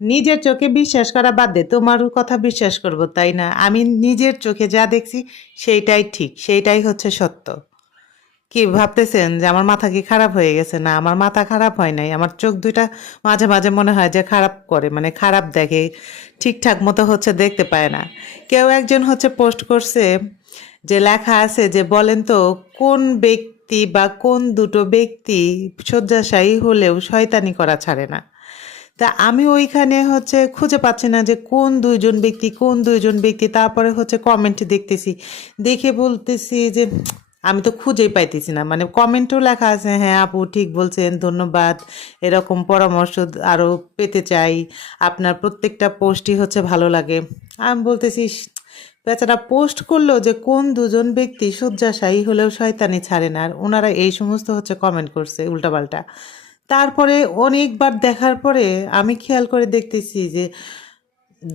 নিজের চোখে বিশ্বাস করা বাদ দে, তোমার কথা বিশ্বাস করব তাই না? আমি নিজের চোখে যা দেখছি সেইটাই ঠিক, সেইটাই হচ্ছে সত্য। কি ভাবতেছেন যে আমার মাথা কি খারাপ হয়ে গেছে? না, আমার মাথা খারাপ হয় নাই। আমার চোখ দুইটা মাঝে মাঝে মনে হয় যে খারাপ করে, মানে খারাপ দেখে, ঠিকঠাক মতো হচ্ছে দেখতে পায় না। কেউ একজন হচ্ছে পোস্ট করছে যে লেখা আছে যে বলেন তো কোন ব্যক্তি বা কোন দুটো ব্যক্তি শয্যাশায়ী হলেও শয়তানি করা ছাড়ে না। তা আমি ওইখানে হচ্ছে খুঁজে পাচ্ছি না যে কোন দুইজন ব্যক্তি। তারপরে হচ্ছে কমেন্ট দেখতেছি, দেখে বলতেছি যে আমি তো খুঁজেই পাইতেছি না। মানে কমেন্টও লেখা আছে, হ্যাঁ আপু ঠিক বলছেন, ধন্যবাদ, এরকম পরামর্শ আরও পেতে চাই, আপনার প্রত্যেকটা পোস্টই হচ্ছে ভালো লাগে। আমি বলতেছি বেচারা পোস্ট করলো যে কোন দুজন ব্যক্তি শয্যাশায়ী হলেও শয়তানি ছাড়ে না, আর ওনারা এই সমস্ত হচ্ছে কমেন্ট করছে উল্টাপাল্টা। তারপরে অনেকবার দেখার পরে আমি খেয়াল করে দেখতেছি যে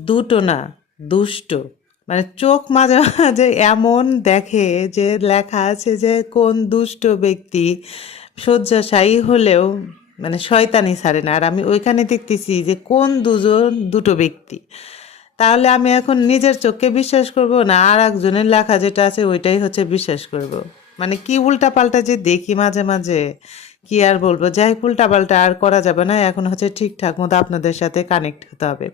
দুটো না, দুষ্ট। মানে চোখ মাঝে মাঝে এমন দেখে যে লেখা আছে যে কোন দুষ্ট ব্যক্তি শয্যাশায়ী হলেও মানে শয়তানি ছাড়ে না, আর আমি ওইখানে দেখতেছি যে কোন দুটো ব্যক্তি। তাহলে আমি এখন নিজের চোখকে বিশ্বাস করব না আর একজনের লেখা যেটা আছে ওইটাই হচ্ছে বিশ্বাস করব? মানে কি উল্টাপাল্টা যে দেখি মাঝে মাঝে, কি আর বলবো। যাই হোক, উল্টাপাল্টা আর করা যাবে না, এখন হচ্ছে ঠিকঠাক মতো আপনাদের সাথে কানেক্ট হতে হবে।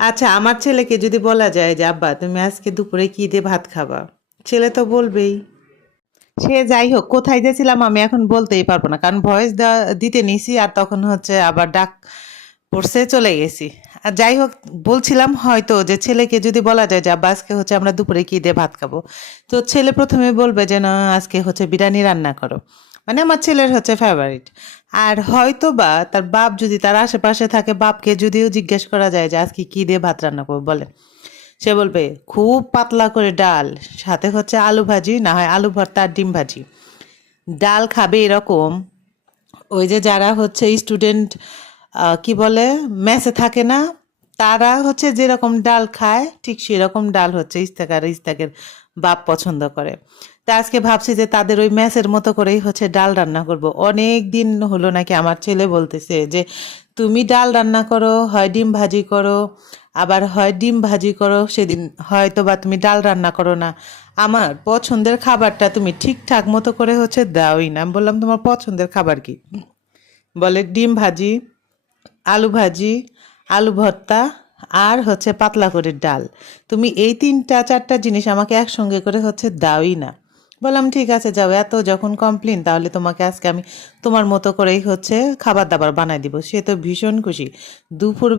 আচ্ছা, আমার ছেলেকে যদি বলা যায় যে আব্বা তুমি আজকে দুপুরে কি দিয়ে ভাত খাবা, ছেলে তো বলবেই। সে যাই হোক, কোথায় গেছিলাম আমি এখন বলতেই পারবো না, কারণ ভয়েস দিতে নিছি আর তখন হচ্ছে আবার ডাক পড়ছে, চলে গেছি। আর যাই হোক, বলছিলাম হয়তো যে ছেলেকে যদি বলা যায় যে আব্বা আজকে হচ্ছে আমরা দুপুরে কি দিয়ে ভাত খাবো, তো ছেলে প্রথমে বলবে যে না আজকে হচ্ছে বিরিয়ানি রান্না করো। মানে আমার ছেলের হচ্ছে ফেভারিট। আর হয়তো বা তার বাপ যদি তার আশেপাশে থাকে, বাপকে যদিও জিজ্ঞেস করা যায় যে আজকে কি দিয়ে ভাত রান্না করবো, বলে সে বলবে খুব পাতলা করে ডাল, সাথে হচ্ছে আলু ভাজি, না হয় আলু ভর্তা আর ডিম ভাজি। ডাল খাবে এরকম, ওই যে যারা হচ্ছে স্টুডেন্ট, কি বলে, মেসে থাকে না, তারা হচ্ছে যেরকম ডাল খায় ঠিক সেরকম ডাল হচ্ছে ইস্তাকের বাপ পছন্দ করে। তা আজকে ভাবছি যে তাদের ওই মেসের মতো করেই হচ্ছে ডাল রান্না করব। অনেক দিন হলো নাকি আমার ছেলে বলতেছে যে তুমি ডাল রান্না করো, হয় ডিম ভাজি করো, আবার হয় ডিম ভাজি করো, সেদিন হয়তো বা তুমি ডাল রান্না করো না, আমার পছন্দের খাবারটা তুমি ঠিকঠাক মতো করে হচ্ছে দাওই না। আমি বললাম তোমার পছন্দের খাবার কি? বলে ডিম ভাজি, আলু ভাজি, আলু ভর্তা, আর হচ্ছে পাতলা করে ডাল। তুমি এই তিনটা চারটা জিনিস আমাকে একসঙ্গে করে হচ্ছে দাওই না। বললাম ঠিক আছে যাও, এত যখন কমপ্লেন তাহলে তোমাকে আজকে আমি তোমার মতো করেই হচ্ছে খাবার দাবার বানাই দিব। সে তো ভীষণ খুশি। দুপুর